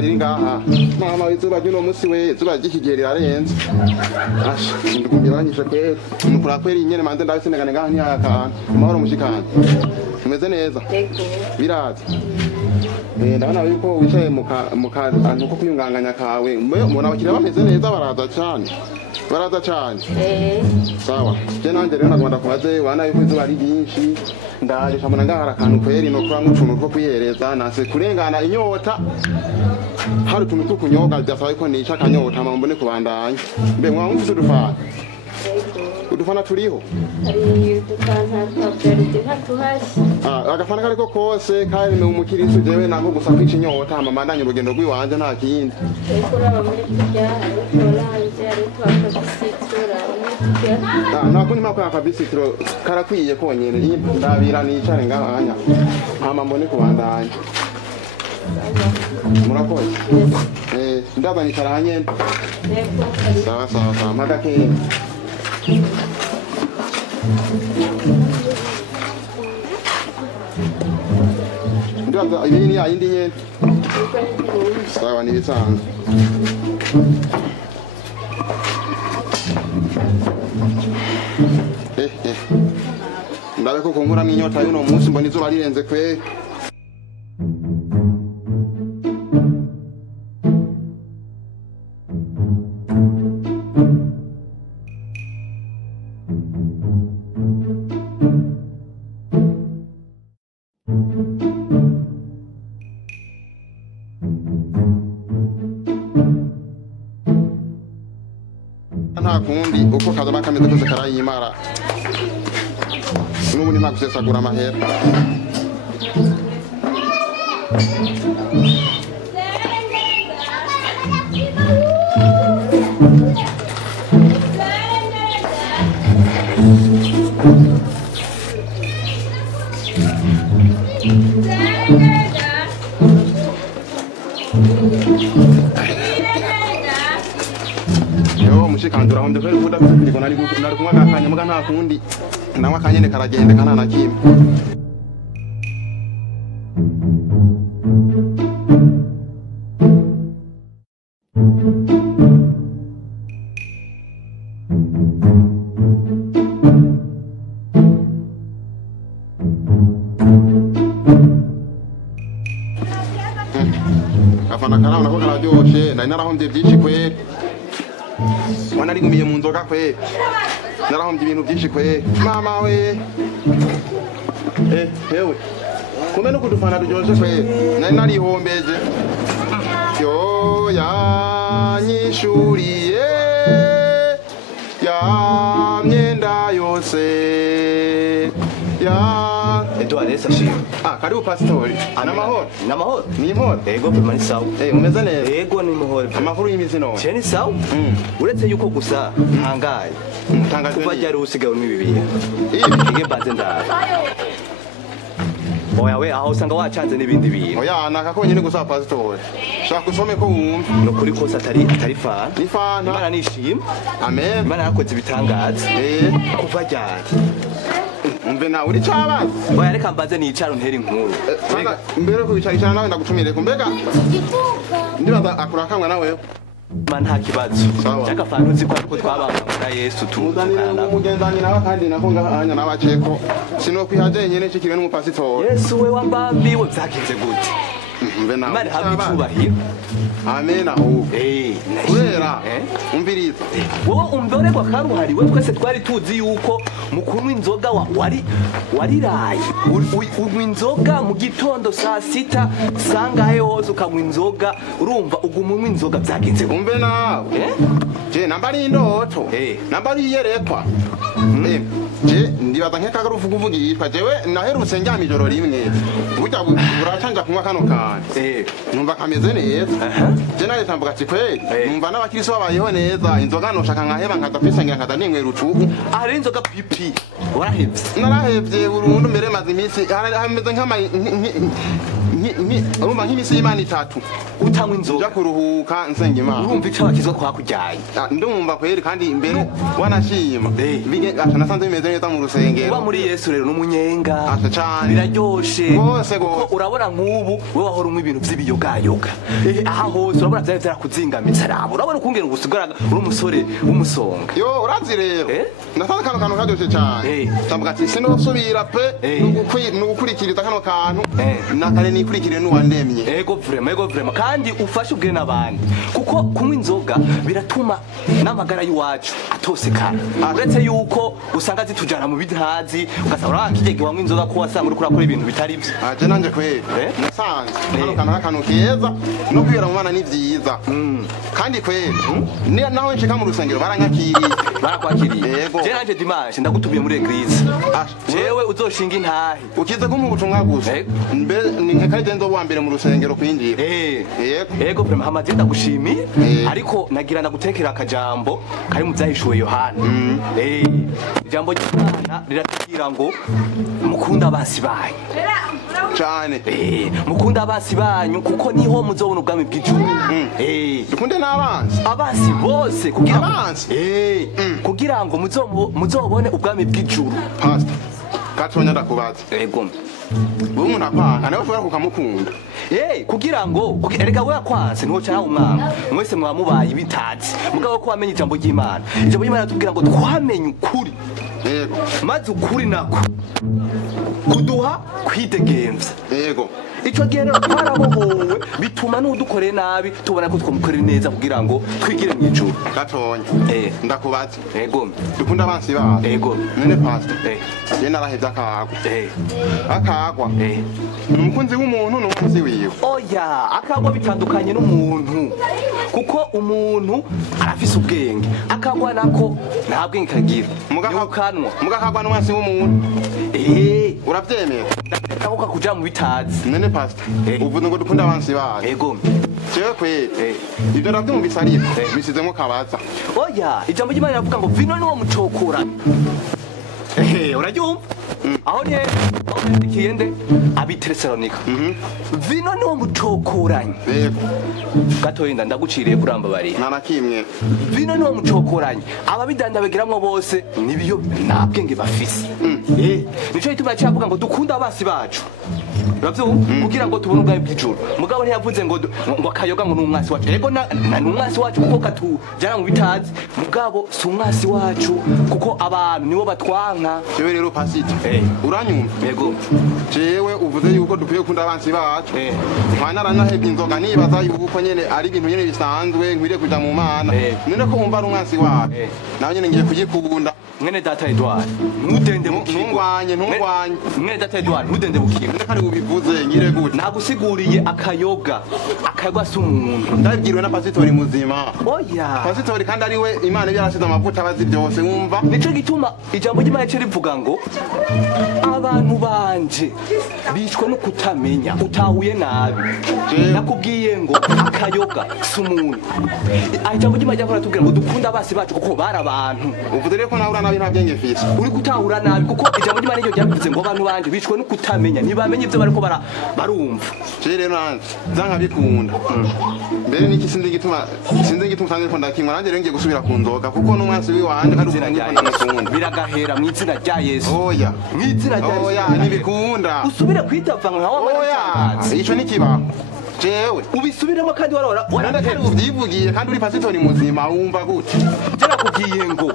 izuba riri ngaha mama izuba ry'uno musi we izuba ry'ikigeri rirarenze asha ndikumbira banyishe kwera nukura kwera inyene manze ndabisenegane ngaha ntiyakana amahoro mushikana umeze neza biraza ndabona yuko wicaye mu kantu ko kwiyunganganya kawe mbona abakiriya bameze neza baraza cyane sawa je nanje rero nagomba kubaze wana yuko izuba ari ryinshi ndaje shamuna ngahara akantu kweri no kuramwe utuntu two kwihereza nase kurengana inyota hari utuntu two kunyoga byasaba ko nica akanyota mbone kubandanya mbe mwamufise udufana turiho agafana kariko kose kari mu mukirisu jewe nako gusa kwica inyota mama ndanye urugendo rw'iwanje nta kindi nako ni mako akabisitiro karakwiye konyene ndabira nicare ngahanya hama mbone kubandanya murakoze ndaza nicara hanyene sawa mpagake ndaza ibini ayindi nyene sawa nibisanzwe ndabe ko kunkura mwinyota y'uno munsi mbona izuba rirenze kwe nta kundi uko kaza kameze kose karayimara n'ubu nta gusesagura amahera mushikandura honde kweli kuda ndiko nari kumwa kakanya muga nta kundi nawe akanyene karagende kana nakimwe afana karabona ko kararyoshe nari narahomvye byinshi kweli wana rigumiye mu nzoga kwe narahomvye ibintu byinshi kwe mama we hewe kumbe no kudufana duryoshe kwe nari narihombeje yo yanyishuriye ya myenda yose ya Edouard Sashim. Karibu pastori. Namahoro. Namahoro. Ni mahoro. Ego pe mani sawa. Umeze neza. Ego ni mahoro. Amakuru y'imizi none. Cheni sawa? Uretse yuko gusa ntangaye. Tangaje. Kuva ryari usigaye mu bibiri. Ige mbanze ndara. Oya we aho usanga wacanze n'ibindi bintu. Oya nakakonyene gusa pastori. Shaka kusome ko wumva. No kuri kosa atari fana. Ni fana. Imana nishimye. Amen. Imana yakoze ibitangaza. Kuva ryari. Umve na uri cabazi. Oya reka mbaze nicaro ntera inkuru. Mbere ko bicara nawe ndagutumire ko mbega. Ndibaza akura kamwe nawe. Nta kibazo. Cyaka fana uzi ko twabanga na Yesu tuzana. Umugendanye nawe kandi nako ngahanya nabaceko. Sino kwihaje nyene cikiriwe n'umupasitori. Yesu we wambambiwe vyagenze gute? Mve na. Imana hamwe cyubahiro. Amen aho. Kurera. Umviriza. Wowe umborerwa karuhariwe twese twari tuzi yuko mu kunywa inzoga wariraye. Unywa inzoga mu gitondo saa sita sangahe hose ukanywa inzoga urumva uguma unywa inzoga vyagenze. Umve nawe. Je nambari indoto. Nambari yerekwa. Je ndibaza nk'ekagara uvugishwa jewe naherutse njyama ijoro rimwe. Burya buracanja kunywa kano kane. Numva kameze neza. Je nawe tambuka kweli. Numva n'abakiriso babayeho neza. Inzoga noshaka nkaheba nkadapisangira nkadaninywera ucubu. Ari inzoga pipi. Warahevye. Narahevye burundu mbere maze iminsi hameze nk'ama urumva nk'imisi y'Imana 3 utanywa inzoga kuruhuka nsenga Imana. Urumva ico bakizo kwakujyanye. Ndumva kweli kandi imbere wanashima. Bige nasanze bimeze neza mu rusengero. rusengero uba muri Yesu rero n'umunyenga Asa cane. biraryoshe Gose, kuko gose. urabona nk'ubu wowe wahora unywa ibintu vy'ibiyogayoga aha hose urabona vyari vyarakuzingamitse arabo urabona ukungene ugusigara uri umusore w'umusonga yo urazi rero nasanze kano karyoshe cane ndavuga ati sinosubira pe nugukurikiriza kano kantu nakare nikurikire n'uwandemye ego vrema kandi ufashe ubwire n'abandi kuko kunywa inzoga biratuma n'amagara y'iwacu atosekana uretse yuko usanga zitujana mu bihazi ugasanga urakigege wanywa inzoga ko wasanga uriko urakora ibintu bitari vyo aje nanje kweli nasanze kano kantu akantu keza no kwibera mu bana ni vyiza kandi kweli naho nshika mu rusengero barakwakiriye Yego. je nanje dimanche ndagutumiye muri eglise jewe uzoshinga intahe ukize ko mu butumwa gusa mbere ni nka kari denzo wa mbere mu rusengero kwinjira ego vrema hamaze ndagushimiye ariko nagira ndagutekera akajambo kari mu vyahishuwe Yohana ijambo ry'Imana riratubwira ngo mukunda abasi banyu cane mukunda abasi banyu kuko niho muzobona ubwami bw'ijuru dukunde n'abanzi abasi bose Abansi? kugira ngo muzobone ubwami bw'ijuru pastor gatonya ndakubaza ego ubu umuntu apanga nawe ushobora kukamukunda kugira ngo erega we yakwanse ntiwocara umwanga mwese mwamubaye ibitazi mugabo ko wamenye ijambo ry'Imana ratubwira ngo twamenye ukuri yego maze ukuri nako kuduha kwidegemvya yego ico gihe rero twarabohowe bituma n'udukoreye nabi tubona ko twamukorera neza kugira ngo twigire mu ijuru gatonya ndakubaza ego dukunda abansi bacu ego none pastor je narahevye akagwa umukunzi w'umuntu n'umukunzi wiwe oya akagwa bitandukanye n'umuntu kuko umuntu arafise ubwenge akagwa nako nta bwenge kagira yukanwa mugakagwa n'umwasi w'umuntu uravyemera ndakuka kuja mu bitazi none pastor uvuze ngo dukunda abansi bacu ego jewe kweli ivyo ndavyumvise ariko bisizemo kabaza oya ijambo ry'Imana riravuga ngo vino niwo mucokora uraryumva aho ni aho yandikiye nde abitesalonika vino niwo mucokoranye gato yenda ndaguciriye kuramba bari nta nakimwe vino niwo mucokoranye ababidanda begeramwo bose nibiyo nabwenge bafise nico gituma cyavuga ngo dukunda abasi bacu kugira ngo tubone ubwayo bw'ijuru mugabo ntiyavuze ngo akayoga ngo n'umwasi wacu ego na n'umwasi wacu kuko katujana mu bitazi mugabo si umwasi wacu kuko abantu nibo batwanka jewe rero pasito uranyumva yego jewe uvuze yuko dukwiye gukunda abansi bacu nkanaranyahebye inzoga nibaza yuko nyene ari ibintu nyene bisanzwe nkwiriye kuja mu mana none ko wumva ari umwasi wacu nawe nyene ngiye kuyikunda mwene data Edouard ntudende mu kigo ntungwanye mwene data Edouard ntudende mu kigo kandi ubivuze ngire gute nagusiguriye akayoga si umuntu ndabibwiriwe na pasitori muzima oya pasitori kandi ari we Imana yarasize amavuta abazi byose wumva nico gituma ijambo ry'Imana cyo rivuga ngo abantu banje bishwe no kutamenya utahuye nabi nakubwiye ngo akayoga si umuntu ijambo ry'Imana ryakora tubwira ngo dukunda abasi bacu kuko bari abantu uvuze rero ko nawe nabi nta byenge fisi uri gutahura nabi kuko ijambo ry'Imana ryo ryavuze ngo abantu banje bishwe no kutamenya ntibamenye ivyo bariko barumva je rero nanje zanka bikunda mbere niki sinzi gituma sanze ko ndakimwa nanje rero ngiye gusubira ku nzoga kuko n'umwasi wiwanje kandi ukunda biragahera mu izina rya Yesu oya mu izina rya Yesu oya nibikunda usubire kwitava nka wa oya ico nikiba jewe ubisubiremo kandi warora kandi uvyivugiye kandi uri pasitori muzima wumva gute jerakubwiye ngo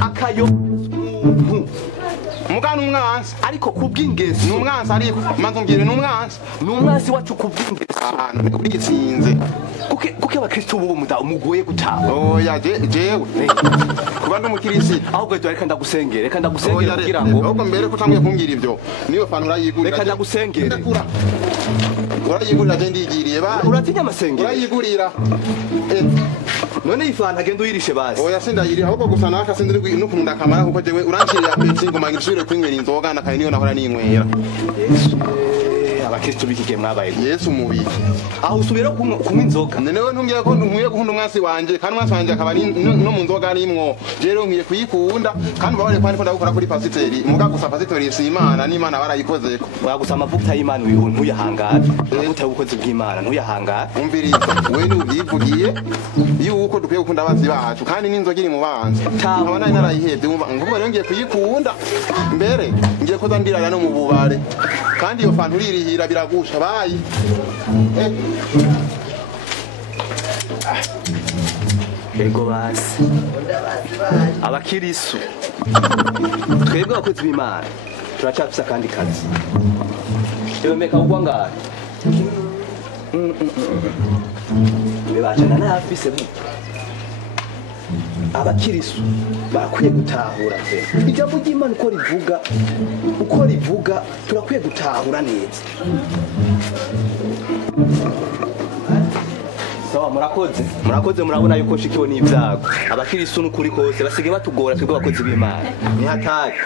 akayo mugana umwansi ariko kubw'ingeso n'umwansi ariko manzo mbwire n'umwansi wacu kubw'ingeso ubwisinze kuko abakristo ubu mugoye gutaha oya jewe kuba ndi umukirisi ahubwo reka ndagusengere kugira ngo ahubwo mbere ko utanguye kumbwira ivyo niyo fana urayigurira reka ndagusengere urayigurira je ndigiriye ba uratinya amasengero urayigurira none ifana genda uyirishe basi oya sindayiri ahubwo gusa naka sindiri n'ukuntu ndakamara kuko jewe uranciriye apeti ngo mangisubire kwinywera inzoga nakaye niyo nahora ninywera abakristo b'ikigihe mwabaye Yesu mubiki aho usubira kunywa inzoga newe ntumbwiye ko nkwiye gukunda umwasi wanje kandi umwasi wanje akaba no mu nzoga arimwo rero nkwiye kuyikunda kandi ubabare kwandi ko ndagukora kuri pasiteri muga gusa pasiteri si imana n'imana barayikozeko wagusa amavuta y'Imana ntuyahangara amavuta y'ubukozi bw'Imana ntuyahangara umviriza we n'ubyivugiye yuko dukwiye gukunda abazi bacu kandi n'inzoga iri mu banzi nkaba nari narayihebye ngo rero ngiye kuyikunda mbere ngiye koza ndirara no mu bubare kandi iyo fantu uririhira biragusha bayi ego basi abakirisu twebwe abakozi b'Imana turacafisa kandi kazi yomeka ugwa ngahe bibacana nafise abakirisu barakwiye gutahura pe ijambo ry'Imana uko rivuga turakwiye gutahura neza sawa murakoze murabona yuko shikiwe n'ibyago abakirisu n'ukuri kose basige batugora twebwe abakozi b'Imana ni hatari